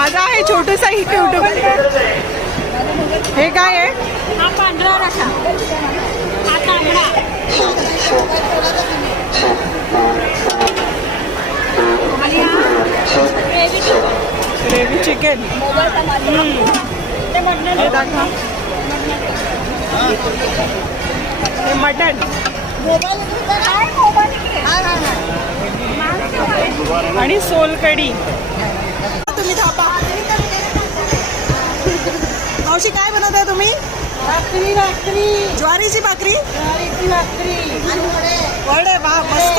माझा आहे छोटूसा एक युट्यूब. हे काय आहे? हा पांढरा रसा, हा तांबडा. आणि हा ग्रेव्ही चिकन. Gravy chicken. ते मटण. हे दाखवा. हे मटन आणि सोलकढी. तुम्ही थापा. मावशी काय बनवत आहे तुम्ही? भाकरी भाकरी ज्वारीची भाकरी. ज्वारीची भाकरी वडे. वा मस्त.